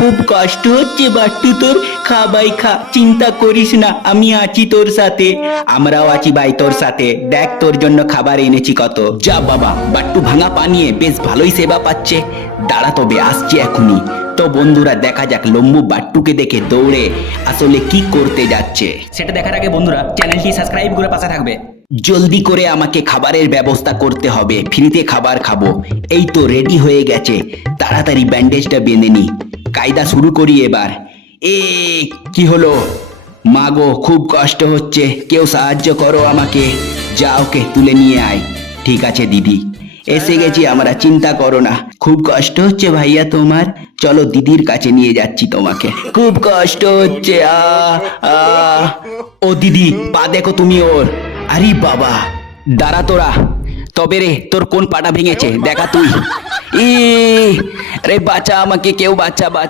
খুব কষ্ট হচ্ছে বাট্টু তোর, খা ভাই খা, চিন্তা করিস না, আমি আছি তোর সাথে। আমরাও আছি ভাই তোর সাথে, দেখ তোর জন্য খাবার এনেছি কত। যা বাবা, বাট্টু ভাঙা পানিয়ে বেশ ভালোই সেবা পাচ্ছে। দাঁড়া তবে আসছি এখনই। তো বন্ধুরা দেখা যাক লম্বু বাট্টুকে দেখে দৌড়ে আসলে কি করতে যাচ্ছে সেটা দেখার আগে বন্ধুরা চ্যানেলটি সাবস্ক্রাইব করে পাশে থাকবে। জলদি করে আমাকে খাবারের ব্যবস্থা করতে হবে, ফ্রিতে খাবার খাবো। এই তো রেডি হয়ে গেছে, তাড়াতাড়ি ব্যান্ডেজটা বেঁধে নি, কায়দা শুরু করি এবার। এ কি হলো? মাগো খুব কষ্ট হচ্ছে, কেউ সাহায্য করো আমাকে। যা ওকে তুলে নিয়ে আয়। ঠিক আছে দিদি, এসে গেছি আমরা, চিন্তা করো না। খুব কষ্ট হচ্ছে ভাইয়া তোমার, চলো দিদির কাছে নিয়ে যাচ্ছি তোমাকে। খুব কষ্ট হচ্ছে। আ ও দিদি, পা দেখো তুমি ওর। আরে বাবা, দাঁড়া তোরা। তবে রে তোর কোন পাটা ভেঙেছে দেখা তুই। ই আরে বাঁচা আমাকে, কেউ বাঁচা।